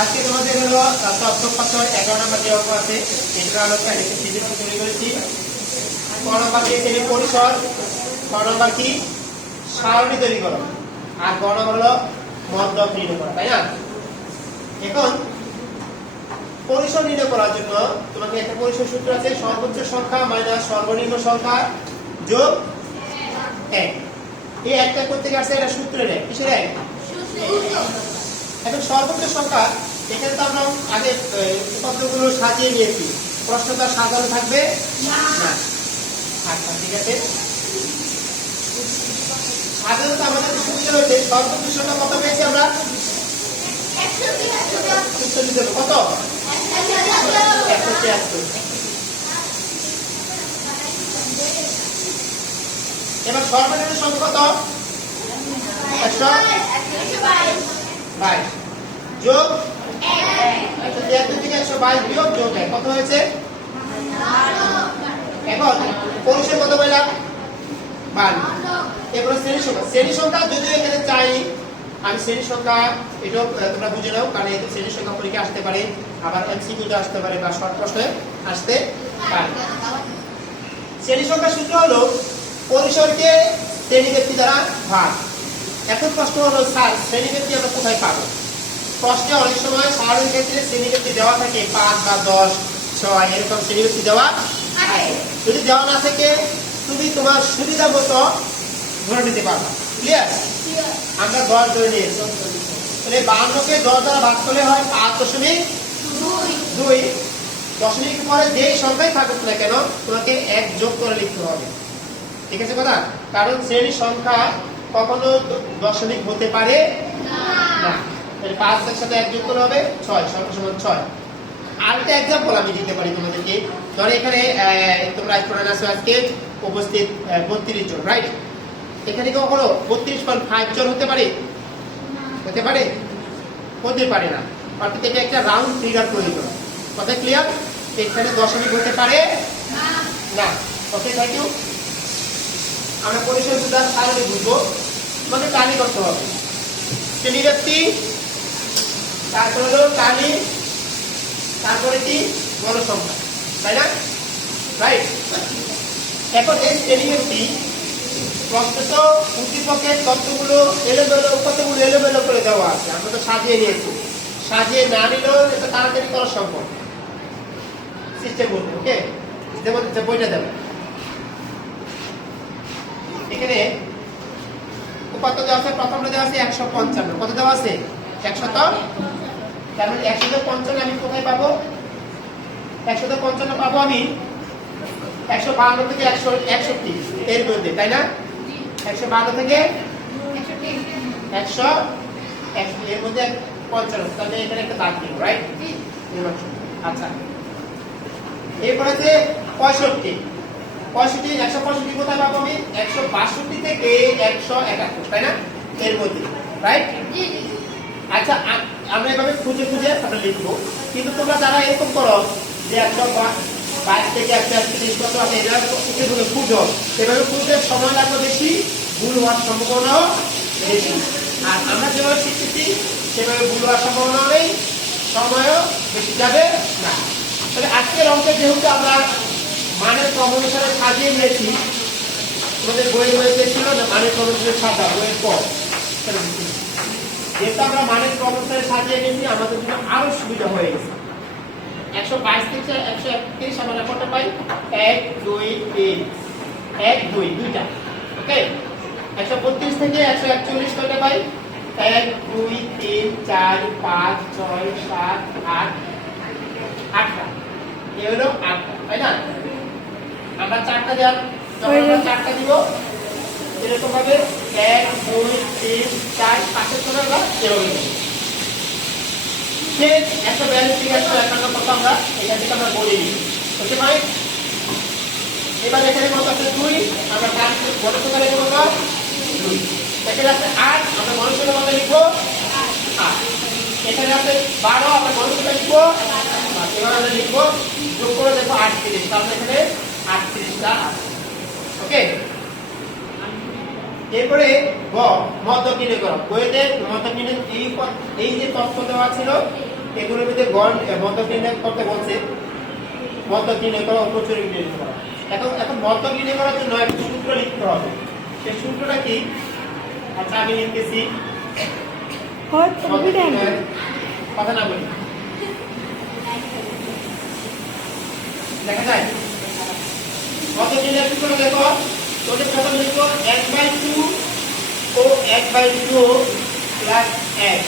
আজকে তোমাদের হলো সপ্তম পত্র 11 নম্বর যে অঙ্ক আছে এটা আলোচনা লিখে ফিজিক্স তৈরি করেছি। ক নম্বর দিয়ে শ্রেণীর পরিসর, খ নম্বর কি সারণী তৈরি করো, আর গ নম্বর হলো মধ্যক নির্ণয় করা, তাই না? এখন পরিসর নির্ণয় করার জন্য তোমাকে একটা পরিসর সূত্র আছে, সর্বোচ্চ সংখ্যা মাইনাস সর্বনিম্ন সংখ্যা যোগ 1। এই একটা করতে গেছে এটা সূত্রের এক, কিসের এক? এখন সর্বোচ্চ সংখ্যা, এখানে তো আমরা আগে পত্রগুলো সাজিয়ে নিয়েছি, প্রশ্নটা সাজানো থাকবে না। আচ্ছা ঠিক আছে, সাধারণত আমাদের সুবিধা হয়েছে সর্বোচ্চ সংখ্যা কত পেয়েছি আমরা? কত? 173। এবার সর্বনিম্ন সংখ্যা কত? 122 যোগ 173 থেকে 122 বিয়োগ যোগ 1 কত হয়েছে? 12। এখন পরিসর কত পেলাম? 12। এরপরে শ্রেণী সংখ্যা যদিও এখানে চাই আমি শ্রেণী সংখ্যা, এটাও তোমরা বুঝে নাও, কারণ এই শ্রেণী সংখ্যা পরীক্ষা আসতে পারে, আবার এমসিকিউতে আসতে পারে বা শর্ট প্রশ্নে আসতে পারে। শ্রেণী সংখ্যা সূত্র হলো পরিসরকে শ্রেণী ব্যক্তি দ্বারা ভাগ। এখন প্রশ্ন হলো স্যার শ্রেণী ব্যক্তি আমরা কোথায় পাবো? প্রশ্নে অনেক সময় সাধারণ ক্ষেত্রে শ্রেণী ব্যক্তি দেওয়া থাকে 5 বা 10, 6 এরকম শ্রেণী ব্যক্তি দেওয়া থাকে। যদি দেওয়া না থাকে তুমি তোমার সুবিধা মতো ধরে নিতে পারবা। ক্লিয়ার? আমরা 10 ধরে নিয়েছি, তাহলে 52কে 10 দ্বারা ভাগ করলে হয় 5.2। দশমিক পরে যেই সংখ্যাই থাকুক না কেন তোমাকে 1 যোগ করে লিখতে হবে, ঠিক আছে কথা? কারণ শ্রেণীর সংখ্যা কখনো দশমিক হতে পারে না। তাহলে 5 এর সাথে 1 যোগ করলে হবে 6, সংখ্যা সমান 6। আরেকটা एग्जांपल আমি দিতে পারি তোমাদেরকে। ধরো এখানে তোমরা স্টুডেন্ট আছো আজকে উপস্থিত 32 জন, রাইট? এখানে কি কখনো 32.5 জন হতে পারে? হতে পারে? হতে পারে না। অর্থাৎ এটা একটা রাউন্ড ফিগার তৈরি করো। কথা ক্লিয়ার? এখানে দশমিক হতে পারে না। ওকে, থ্যাংক ইউ। আমরা পরিসর সুদার সারণী বুঝবো, মানে টালি করতে হবে। শ্রেণী ব্যক্তি, তারপরে হলো টালি, তারপরে কি বড় সংখ্যা, তাই না? রাইট। এখন এই শ্রেণী ব্যক্তি প্রশ্নত উদ্দীপকের তথ্যগুলো এলোমেলো, কতগুলো এলোমেলো করে দেওয়া আছে, আমরা তো সাজিয়ে নিয়েছি। সাজিয়ে না নিলেও এটা তাড়াতাড়ি করা সম্ভব, সিস্টেম বলতে। ওকে, যেমন বইটা দেবো এখানে কত দেওয়া আছে? প্রথমটা দেওয়া আছে 155। কত দেওয়া আছে? 100। তার মানে 155 আমি কোথায় পাবো? 155 পাবো আমি 152 থেকে 161 এর মধ্যে, তাই না? 152 থেকে 161 এর মধ্যে 55, তাহলে এখানে একটা দাগ দিই, রাইট? আচ্ছা, এরপরে আছে 65। 165 কোথায় পাবো আমি? 162 থেকে 171, তাই না? এর মধ্যে, রাইট? আচ্ছা, আমরা এভাবে খুঁজে খুঁজে আমরা লিখবো, কিন্তু তোমরা যারা এরকম করো যে 122 থেকে 131 কত আছে এটা খুঁজো, এভাবে খুঁজতে সময় লাগবে বেশি, ভুল হওয়ার সম্ভাবনাও বেশি। আর আমরা যেভাবে শিখতেছি সেভাবে ভুল হওয়ার সম্ভাবনা নেই, সময়ও বেশি যাবে না। তাহলে আজকের অঙ্কে যেহেতু আমরা মানের ক্রম অনুসারে সাজিয়ে নিয়েছি, তোমাদের বইয়ের মধ্যে ছিল না মানের ক্রম অনুসারে সাজা, বইয়ের পর যেহেতু আমরা মানের ক্রম অনুসারে সাজিয়ে নিয়েছি, আমাদের জন্য আরো সুবিধা হয়ে গেছে। 122 থেকে 131 আমরা কত পাই? 1 2 3 1 2 দুইটা। ওকে, 132 থেকে 141 কত পাই? 1 2 3 4 5 6 7 8 8টা। এই হলো 8টা, তাই না? আমরা 4টা দেব, যখন আমরা 4টা দিব এরকম ভাবে 1 2 3 4 5 করে আমরা এভাবে দেব। ঠিক 142 থেকে 151 কত আমরা এখান থেকে আমরা বলে দিই। ওকে ভাই, এবার এখানে কত আছে? 2। আমরা বড় করে লিখব কত? 2। এখানে আছে 8, আমরা বড় করে কত লিখব? 8। এখানে আছে 12, আমরা বড় করে লিখব 8। এবার আমরা লিখব যোগ করে দেখো 38, তাহলে এখানে 38টা আছে। ওকে, এরপরে গ মধ্যক নির্ণয় করো। বইতে মধ্যক নির্ণয় এই যে তথ্য দেওয়া ছিল এগুলোর মধ্যে গড় মধ্যক নির্ণয় করতে বলছে, মধ্যক নির্ণয় করা, প্রচুরক নির্ণয় করা। এখন মধ্যক নির্ণয় করার জন্য একটা সূত্র লিখতে হবে। সেই সূত্রটা কি? আচ্ছা আমি লিখতেছি, কথা না বলি দেখা যায়। মধ্যক নির্ণয় সূত্র দেখো, তোদের প্রথম লিখো 1/2 ও 1/2 প্লাস 1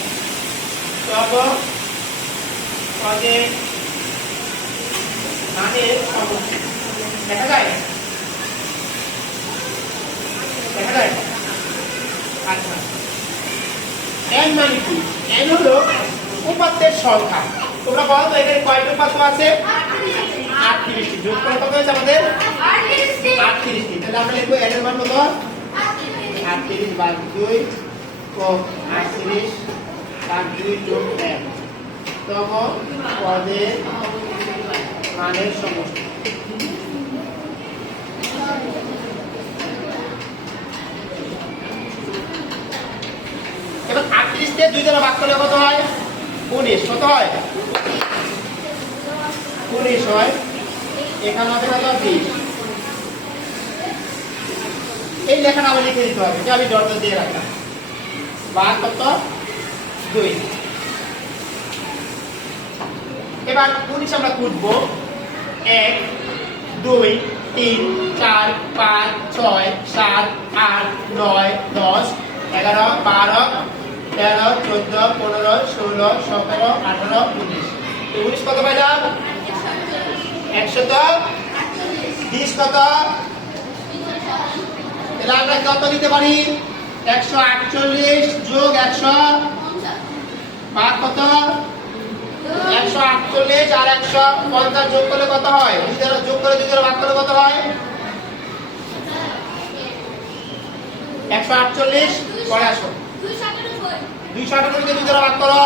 তখন পদে মানের সমষ্টি দেখা যায়, দেখা যায়। আচ্ছা n মানে কি? n হলো উপাত্তের সংখ্যা। তোমরা বলো তো এখানে কয়টা উপাত্ত আছে? 38টি। যোগ করে কত হয়েছে আমাদের? 38টি। তাহলে আমরা লিখবো n এর মান কত? 38 ভাগ 2 ও 38 ভাগ 2 যোগ 1 তখন পদের মানের সমষ্টি। এবার 38 কে 2 দ্বারা ভাগ করলে কত হয়? 19। কত হয়? 19 হয়। এখানে হবে কত? 20। এই লেখাটা আমি লিখে দিতে হবে, আমি ডট দিয়ে রাখলাম। ভাগ কত? 2। এবার 19 আমরা খুঁজবো। 1 2 3 4 5 6 7 8 9 10 11 12 13 14 15 16 17 18 19। 19 কত পাইলাম? 120 কত? তাহলে আমরা কত দিতে পারি? 148 যোগ 100 ভাগ কত? 148 আর 150 যোগ করলে কত হয়? 2 দ্বারা যোগ করে 2 দ্বারা ভাগ করলে কত হয়? 148 পরে আসো। 298 কে 2 দ্বারা ভাগ করো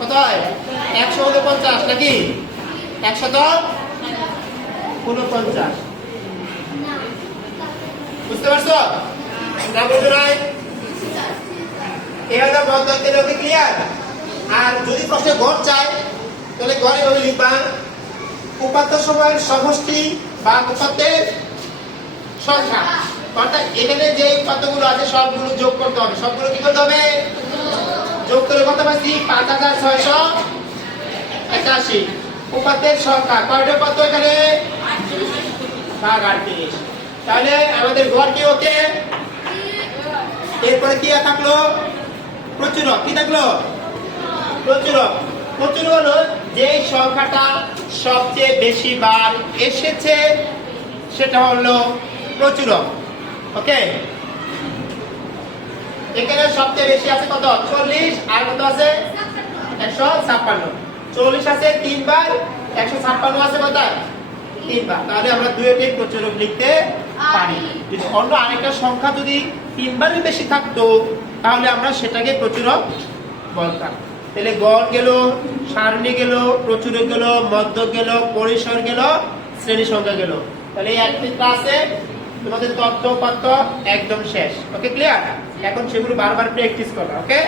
কত হয়? 149 নাকি? 149। বুঝতে পারছো না? বলছো নাই? এই হলো মধ্যক নির্ণয়। ক্লিয়ার? আর যদি প্রশ্নে গড় চায় তাহলে গড়ে ভাবে লিখবা উপাত্ত সময়ের সমষ্টি বা উপাত্তের সংখ্যা। অর্থাৎ এখানে যে উপাত্তগুলো আছে সবগুলো যোগ করতে হবে। সবগুলো কি করতে হবে? যোগ করে কত পাচ্ছি? 5681। উপাত্তের সংখ্যা কয়টা উপাত্ত এখানে? ভাগ 38। তাহলে আমাদের গড় কি? ওকে। এরপরে কি থাকলো? প্রচুরক। কি থাকলো? প্রচুরক। প্রচুরক হলো যে সংখ্যাটা সবচেয়ে বেশি বার এসেছে সেটা হলো প্রচুরক। ওকে, এখানে সবচেয়ে বেশি আছে কত? 40। আর কত আছে? 156। 40 আছে 3 বার, 156 আছে কত? 3 বার। তাহলে আমরা দুইটাই প্রচুরক লিখতে পারি। যদি অন্য আরেকটা সংখ্যা যদি 3 বারের বেশি থাকতো তাহলে আমরা সেটাকে প্রচুরক বলতাম। তাহলে গড় গেল, সারণী গেল, প্রচুরক গেল, মধ্যক গেল, পরিসর গেল, শ্রেণী সংখ্যা গেল। তাহলে এই একটি ক্লাসে তোমাদের তথ্য উপাত্ত একদম শেষ। ওকে, ক্লিয়ার? এখন সেগুলো বারবার প্র্যাকটিস করো। ওকে।